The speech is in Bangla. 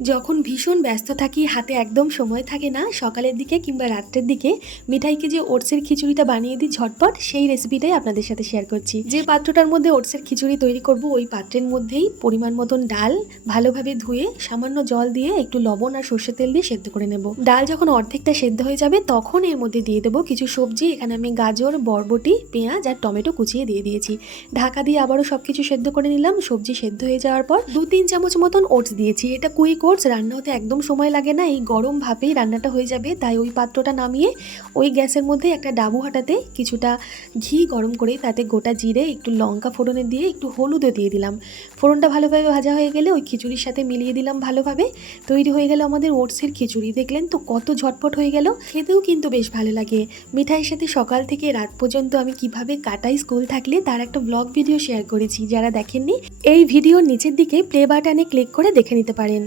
যখন ভীষণ ব্যস্ত থাকি, হাতে একদম সময় থাকে না, সকালের দিকে কিংবা রাত্রের দিকে মিঠাইকে যে ওটসের খিচুড়িটা বানিয়ে দিই ঝটপট, সেই রেসিপিটাই আপনাদের সাথে শেয়ার করছি। যে পাত্রটার মধ্যে ওটসের খিচুড়ি তৈরি করব, ওই পাত্রের মধ্যেই পরিমাণ মতন ডাল ভালোভাবে ধুয়ে সামান্য জল দিয়ে একটু লবণ আর সর্ষের তেল দিয়ে সেদ্ধ করে নেব। ডাল যখন অর্ধেকটা সেদ্ধ হয়ে যাবে তখন এর মধ্যে দিয়ে দেবো কিছু সবজি। এখানে আমি গাজর, বরবটি, পেঁয়াজ আর টমেটো কুচিয়ে দিয়ে দিয়েছি। ঢাকা দিয়ে আবারও সবকিছু সেদ্ধ করে নিলাম। সবজি সেদ্ধ হয়ে যাওয়ার পর 2-3 চামচ মতন ওটস দিয়েছি। এটা কুইক ওটস, রান্না হতে একদম সময় লাগে না, এই গরম ভাপেই রান্নাটা হয়ে যাবে। তাই ওই পাত্রটা নামিয়ে ওই গ্যাসের মধ্যে একটা ডাবু হাঁটাতে কিছুটা ঘি গরম করে তাতে গোটা জিরে, একটু লঙ্কা ফোড়নে দিয়ে একটু হলুদও দিয়ে দিলাম। ফোড়নটা ভালোভাবে ভাজা হয়ে গেলে ওই খিচুড়ির সাথে মিলিয়ে দিলাম ভালোভাবে। তৈরি হয়ে গেল আমাদের ওটসের খিচুড়ি। দেখলেন তো কত ঝটপট হয়ে গেল, খেতেও কিন্তু বেশ ভালো লাগে। মিঠাইয়ের সাথে সকাল থেকে রাত পর্যন্ত আমি কিভাবে কাটাই স্কুল থাকলে তার একটা ব্লগ ভিডিও শেয়ার করেছি, যারা দেখেননি এই ভিডিওর নিচের দিকে প্লে বাটনে ক্লিক করে দেখে নিতে পারেন।